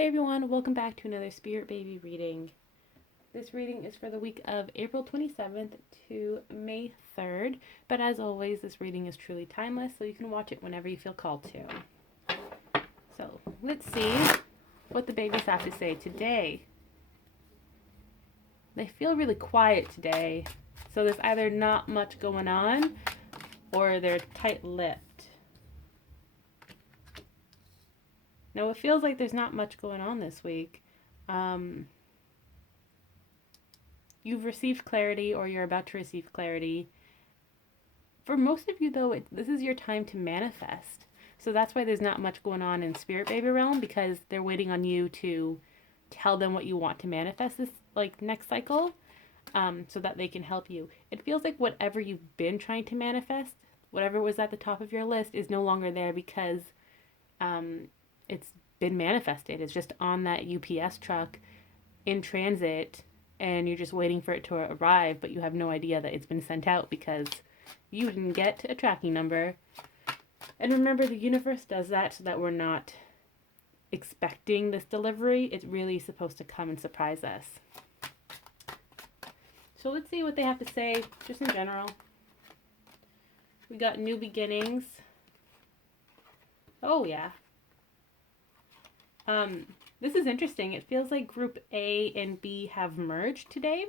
Hey everyone, welcome back to another Spirit Baby reading. This reading is for the week of April 27th to May 3rd, but as always, this reading is truly timeless, so you can watch it whenever you feel called to. So let's see what the babies have to say today. They feel really quiet today, so there's either not much going on or they're tight-lipped. Now it feels like there's not much going on this week. You've received clarity or you're about to receive clarity. For most of you, though, this is your time to manifest. So that's why there's not much going on in Spirit Baby realm, because they're waiting on you to tell them what you want to manifest this next cycle, so that they can help you. It feels like whatever you've been trying to manifest, whatever was at the top of your list, is no longer there because it's been manifested. It's just on that UPS truck in transit, and you're just waiting for it to arrive, but you have no idea that it's been sent out because you didn't get a tracking number. And remember, the universe does that so that we're not expecting this delivery. It's really supposed to come and surprise us. So let's see what they have to say just in general. We got new beginnings. Oh yeah. This is interesting. It feels like Group A and B have merged today.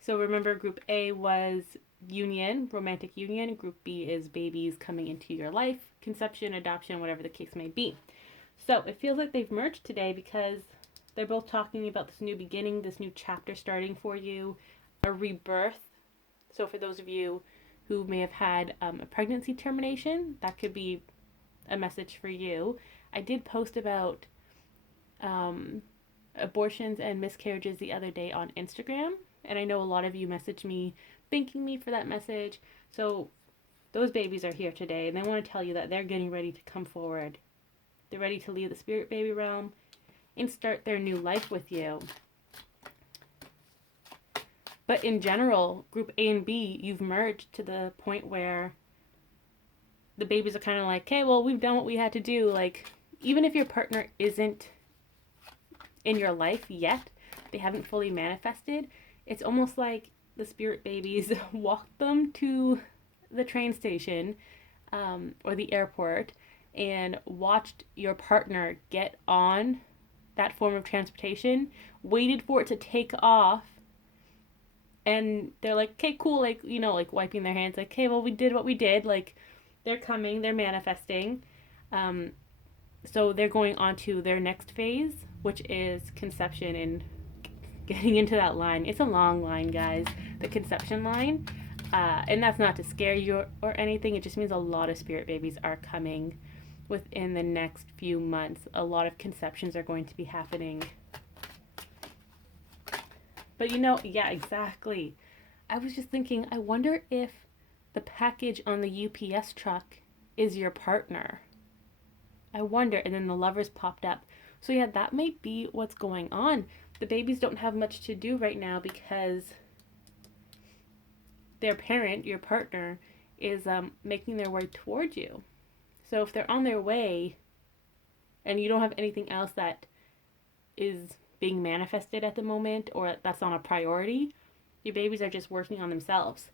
So remember, Group A was union, romantic union. Group B is babies coming into your life, conception, adoption, whatever the case may be. So it feels like they've merged today because they're both talking about this new beginning, this new chapter starting for you, a rebirth. So for those of you who may have had a pregnancy termination, that could be a message for you. I did post about abortions and miscarriages the other day on Instagram, and I know a lot of you messaged me thanking me for that message. So those babies are here today, and they want to tell you that they're getting ready to come forward. They're ready to leave the Spirit Baby realm and start their new life with you. But in general, Group A and B, you've merged to the point where the babies are kind of like, okay, well, we've done what we had to do. Like, even if your partner isn't in your life yet, they haven't fully manifested, it's almost like the Spirit Babies walked them to the train station or the airport and watched your partner get on that form of transportation, waited for it to take off, and they're like, okay, cool, like, wiping their hands, like, okay, well, we did what we did, like, they're coming, they're manifesting. So they're going on to their next phase, which is conception and getting into that line. It's a long line, guys, the conception line. And that's not to scare you or anything. It just means a lot of Spirit Babies are coming within the next few months. A lot of conceptions are going to be happening. But yeah, exactly. I was just thinking, I wonder if the package on the UPS truck is your partner. I wonder. And then the lovers popped up. So yeah, that might be what's going on. The babies don't have much to do right now because their parent, your partner, is making their way towards you. So if they're on their way and you don't have anything else that is being manifested at the moment or that's on a priority, your babies are just working on themselves.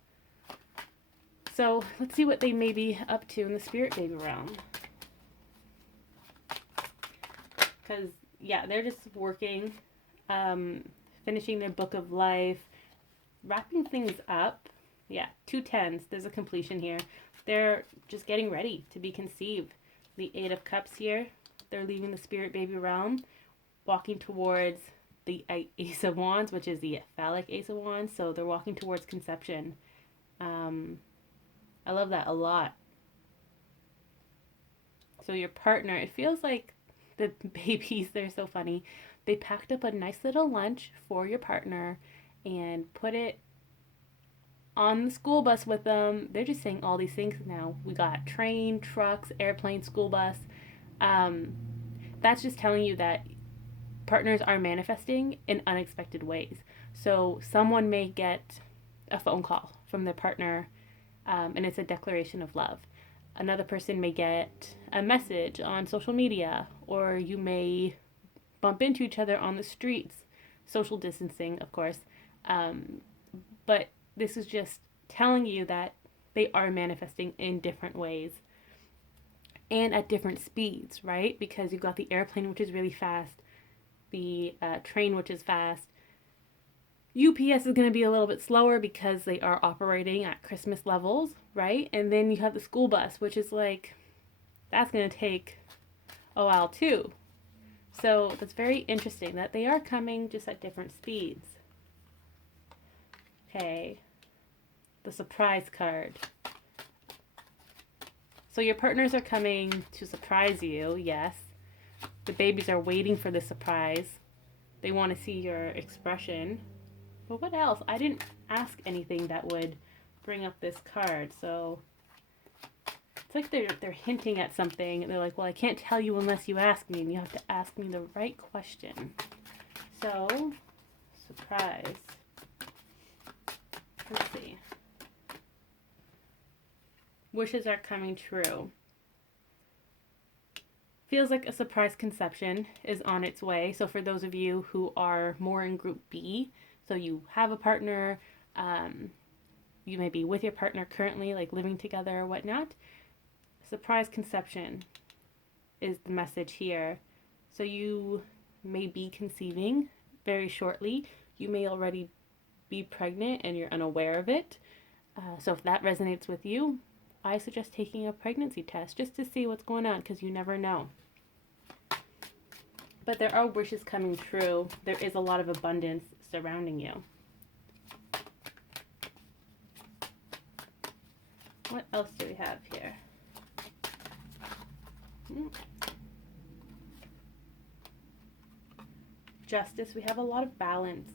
So let's see what they may be up to in the Spirit Baby realm. Because, yeah, they're just working, finishing their book of life, wrapping things up. Yeah, 2 tens. There's a completion here. They're just getting ready to be conceived. The 8 of Cups here. They're leaving the Spirit Baby realm, walking towards the Ace of Wands, which is the phallic Ace of Wands. So they're walking towards conception. I love that a lot. So your partner, it feels like the babies, they're so funny. They packed up a nice little lunch for your partner and put it on the school bus with them. They're just saying all these things now. We got train, trucks, airplane, school bus. That's just telling you that partners are manifesting in unexpected ways. So someone may get a phone call from their partner, and it's a declaration of love. Another person may get a message on social media, or you may bump into each other on the streets. Social distancing, of course. Um, but this is just telling you that they are manifesting in different ways and at different speeds, right? Because you've got the airplane, which is really fast, the train, which is fast. UPS is going to be a little bit slower because they are operating at Christmas levels, right? And then you have the school bus, which is like, that's going to take a while too. So that's very interesting that they are coming just at different speeds. Okay, the surprise card. So your partners are coming to surprise you, yes. The babies are waiting for the surprise. They want to see your expression. But what else? I didn't ask anything that would bring up this card. So it's like they're hinting at something. They're like, well, I can't tell you unless you ask me, and you have to ask me the right question. So, surprise. Let's see. Wishes are coming true. Feels like a surprise conception is on its way. So for those of you who are more in group B, so you have a partner, you may be with your partner currently, like living together or whatnot. Surprise conception is the message here. So you may be conceiving very shortly. You may already be pregnant and you're unaware of it. So if that resonates with you, I suggest taking a pregnancy test just to see what's going on, because you never know. But there are wishes coming true. There is a lot of abundance surrounding you. What else do we have here? Justice. We have a lot of balance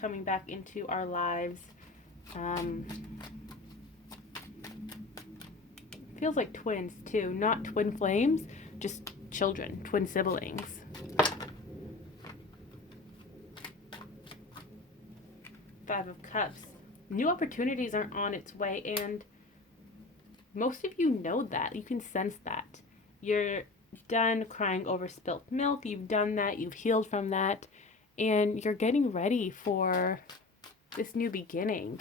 coming back into our lives. Feels like twins too, not twin flames, just children, twin siblings. Five of Cups. New opportunities are on its way, and most of you know that. You can sense that. You're done crying over spilt milk. You've done that. You've healed from that. And you're getting ready for this new beginning.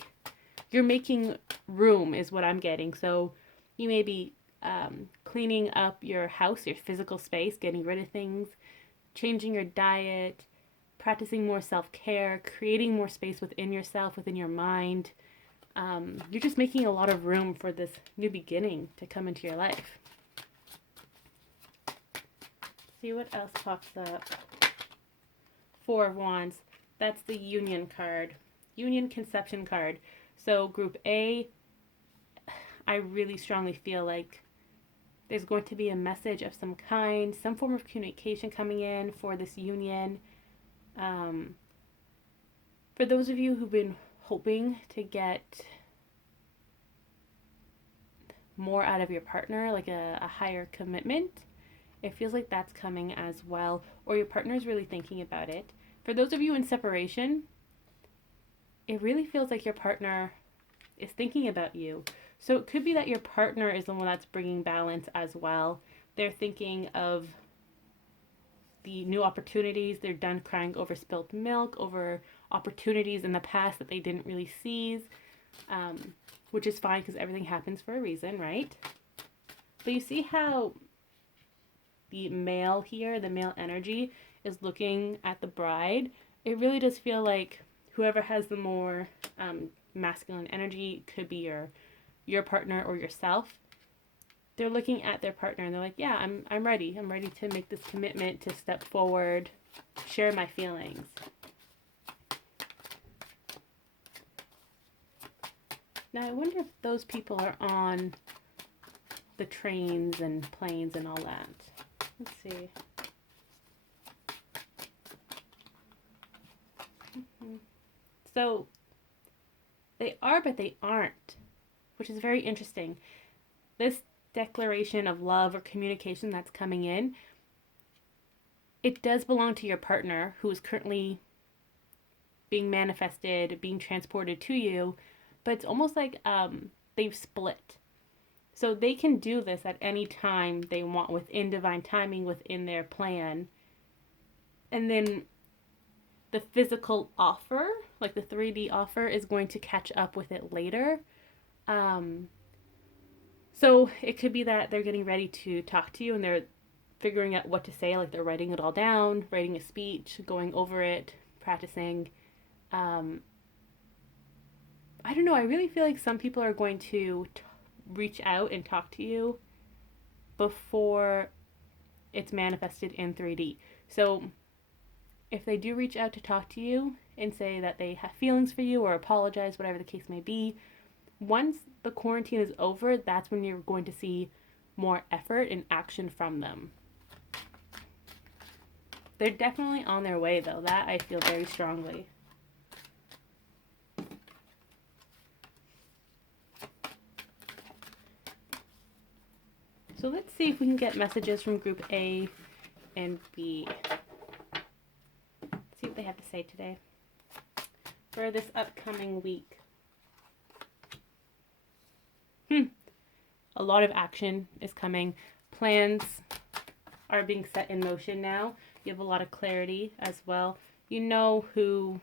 You're making room is what I'm getting. So you may be cleaning up your house, your physical space, getting rid of things, changing your diet, practicing more self-care, creating more space within yourself, within your mind. You're just making a lot of room for this new beginning to come into your life. See what else pops up. Four of Wands. That's the Union card. Union Conception card. So group A, I really strongly feel like there's going to be a message of some kind, some form of communication coming in for this union. For those of you who've been hoping to get more out of your partner, like a higher commitment, it feels like that's coming as well, or your partner's really thinking about it. For those of you in separation, it really feels like your partner is thinking about you. So it could be that your partner is the one that's bringing balance as well. They're thinking of the new opportunities. They're done crying over spilt milk, over opportunities in the past that they didn't really seize, which is fine because everything happens for a reason, right? But you see how the male here, the male energy, is looking at the bride. It really does feel like whoever has the more masculine energy, could be your partner or yourself. They're looking at their partner and they're like, yeah, I'm ready. I'm ready to make this commitment, to step forward, share my feelings. Now I wonder if those people are on the trains and planes and all that. Let's see. So they are, but they aren't, which is very interesting. This declaration of love or communication that's coming in, it does belong to your partner who is currently being manifested, being transported to you, but it's almost like they've split. So they can do this at any time they want within divine timing, within their plan. And then the physical offer, like the 3D offer, is going to catch up with it later. Um, so it could be that they're getting ready to talk to you and they're figuring out what to say, like they're writing it all down, writing a speech, going over it, practicing. Um, I don't know. I really feel like some people are going to reach out and talk to you before it's manifested in 3D. So if they do reach out to talk to you and say that they have feelings for you or apologize, whatever the case may be, once the quarantine is over, that's when you're going to see more effort and action from them. They're definitely on their way, though. That I feel very strongly. So let's see if we can get messages from group A and B. Let's see what they have to say today for this upcoming week. A lot of action is coming. Plans are being set in motion now. You have a lot of clarity as well. You know who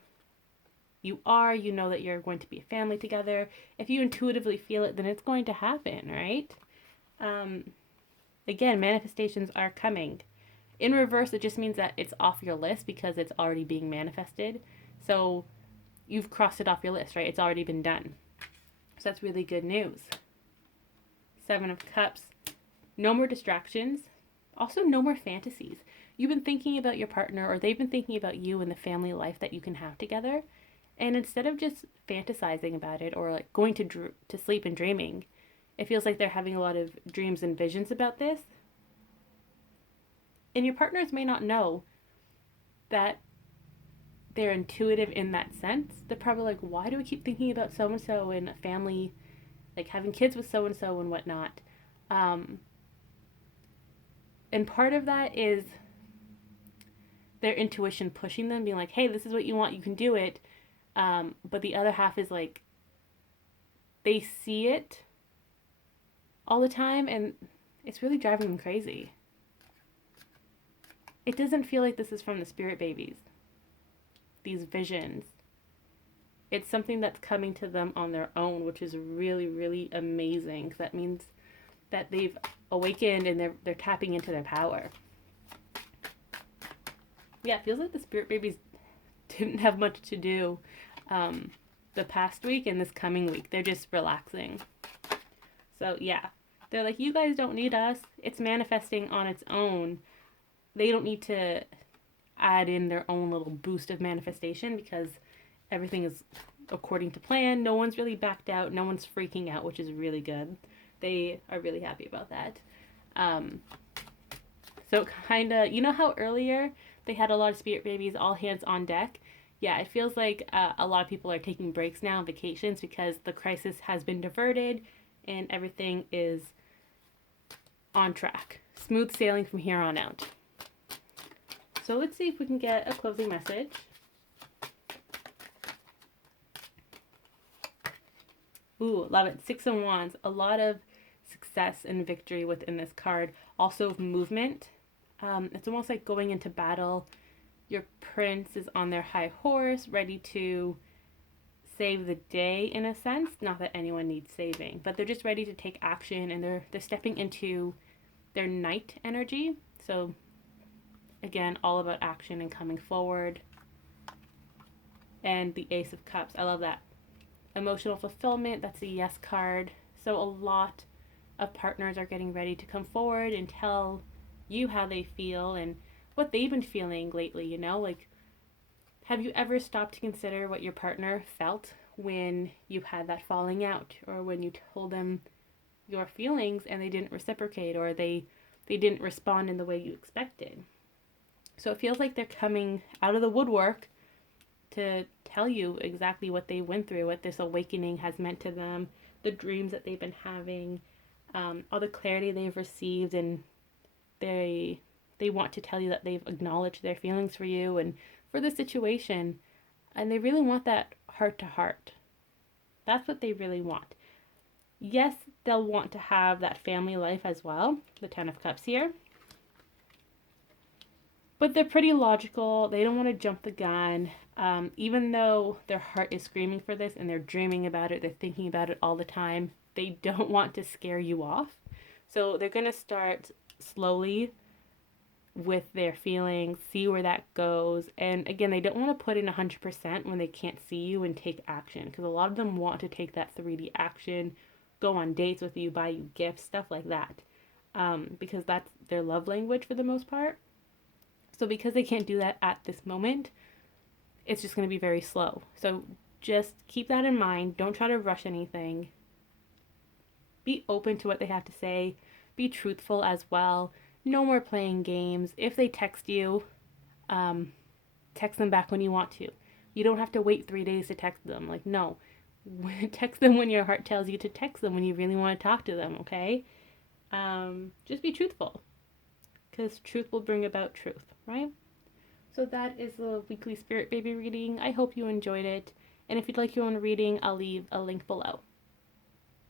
you are. You know that you're going to be a family together. If you intuitively feel it, then it's going to happen, right? Again, manifestations are coming. In reverse, it just means that it's off your list because it's already being manifested. So you've crossed it off your list, right? It's already been done. So that's really good news. 7 of Cups. No more distractions. Also, no more fantasies. You've been thinking about your partner, or they've been thinking about you and the family life that you can have together. And instead of just fantasizing about it or like going to sleep and dreaming, it feels like they're having a lot of dreams and visions about this. And your partners may not know that they're intuitive in that sense. They're probably like, why do we keep thinking about so and so and a family, like having kids with so and whatnot? And part of that is their intuition pushing them, being like, hey, this is what you want, you can do it. But the other half is like, they see it all the time and it's really driving them crazy. It doesn't feel like this is from the spirit babies, these visions. It's something that's coming to them on their own, which is really, really amazing. That means that they've awakened and they're tapping into their power. Yeah, it feels like the spirit babies didn't have much to do the past week and this coming week. They're just relaxing. So yeah, they're like, you guys don't need us. It's manifesting on its own. They don't need to add in their own little boost of manifestation because everything is according to plan. No one's really backed out. No one's freaking out, which is really good. They are really happy about that. So kind of, you know how earlier they had a lot of spirit babies, all hands on deck? Yeah, it feels like a lot of people are taking breaks now on vacations because the crisis has been diverted and everything is on track. Smooth sailing from here on out. So let's see if we can get a closing message. Ooh, love it. 6 of Wands. A lot of success and victory within this card. Also movement. It's almost like going into battle. Your prince is on their high horse, ready to save the day in a sense. Not that anyone needs saving, but they're just ready to take action and they're stepping into their knight energy. So again, all about action and coming forward. And the Ace of Cups. I love that. Emotional fulfillment. That's the yes card. So a lot of partners are getting ready to come forward and tell you how they feel and what they've been feeling lately, you know? Like, have you ever stopped to consider what your partner felt when you had that falling out or when you told them your feelings and they didn't reciprocate or they didn't respond in the way you expected? So it feels like they're coming out of the woodwork to tell you exactly what they went through, what this awakening has meant to them, the dreams that they've been having, all the clarity they've received, and they want to tell you that they've acknowledged their feelings for you and for the situation, and they really want that heart to heart. That's what they really want. Yes, they'll want to have that family life as well, the Ten of Cups here. But they're pretty logical. They don't want to jump the gun. Even though their heart is screaming for this and they're dreaming about it, they're thinking about it all the time, they don't want to scare you off. So they're going to start slowly with their feelings, see where that goes. And again, they don't want to put in 100% when they can't see you and take action, because a lot of them want to take that 3D action, go on dates with you, buy you gifts, stuff like that, because that's their love language for the most part. So because they can't do that at this moment, it's just going to be very slow. So just keep that in mind. Don't try to rush anything. Be open to what they have to say. Be truthful as well. No more playing games. If they text you, um, text them back when you want to. You don't have to wait 3 days to text them. Like, no. Text them when your heart tells you to text them, when you really want to talk to them, okay? Just be truthful, because truth will bring about truth, right? So that is the weekly Spirit Baby reading. I hope you enjoyed it. And if you'd like your own reading, I'll leave a link below.